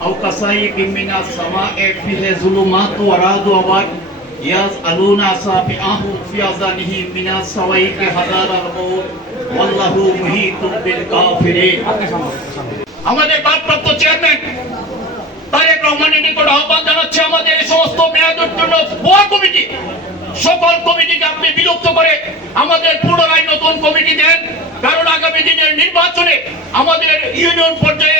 أو كصيب من السماء فيه ظلمات ورعد وبرق يسألون أصابعهم في أذانهم من الصويق حذر الموت والله محيط بالكافرين আমাদের ভারপ্রাপ্ত চেয়ারম্যান তারেক রহমানের নিকট আহ্বান জানাচ্ছে আমাদের এই সমস্ত মেয়াদের জন্য ভুয়া কমিটি সকল কমিটিকে আপনি বিলুপ্ত করে আমাদের পুনরায় নতুন কমিটি দেন কারণ আগামী দিনের নির্বাচনে আমাদের ইউনিয়ন পর্যায়ে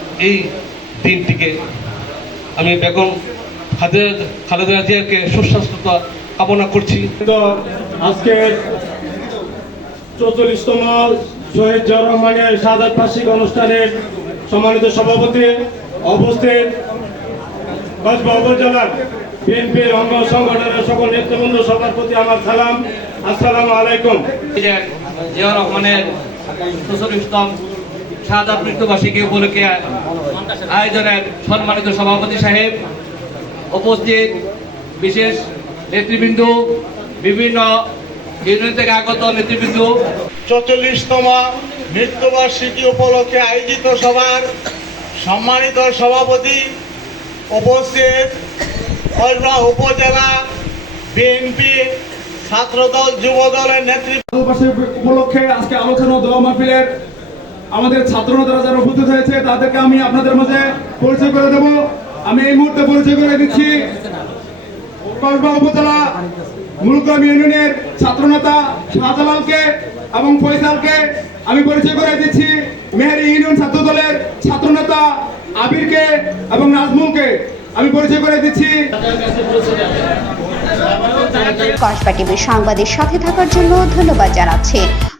এই দিনটিকে আমি বেগম খালেদা খালেদা জিয়াকে সুস্বাস্থ্যতা কামনা করছি। তো আজকের চৌচল্লিশতম শহীদ জিয়া রহমানের সাদাত বার্ষিক অনুষ্ঠানের সম্মানিত সভাপতি অবস্থিত কসবা উপজেলার বিএনপির অঙ্গ সংগঠনের সকল নেতৃবৃন্দ সবার প্রতি আমার সালাম। আসসালামু আলাইকুম। জিয়া রহমানের চৌচল্লিশতম শাহাদ মৃত্যুবার্ষিকী উপলক্ষে আয়োজনের সম্মানিত সভাপতি সাহেব উপস্থিত বিশেষ নেতৃবৃন্দ বিভিন্ন ইউনিয়ন থেকে আগত নেতৃবৃন্দ। চল্লিশতম মৃত্যুবার্ষিকী উপলক্ষে আয়োজিত সভার সম্মানিত সভাপতি উপস্থিত কসবা উপজেলা বিএনপি ছাত্রদল যুবদলের নেতৃত্ব। উপলক্ষে আজকে আলোচনা দোয়া মাহফিলের আমাদের ছাত্র নেতারা যারা উপস্থিত হয়েছে, তাদেরকে আমি আপনাদের মাঝে পরিচয় করে দেব। আমি এই মুহূর্তে পরিচয় করে দিচ্ছি। কসবা উপজেলা মুলগ্রাম ইউনিয়নের ছাত্র নেতা শাহজালালকে এবং ফয়সালকে আমি পরিচয় করে দিচ্ছি। মেহেরি ইউনিয়ন ছাত্র দলের ছাত্র নেতা আবিরকে এবং নাজমুলকে আমি পরিচয় করে দিচ্ছি। কসবা টিভির সংবাদের সাথে থাকার জন্য ধন্যবাদ জানাচ্ছি।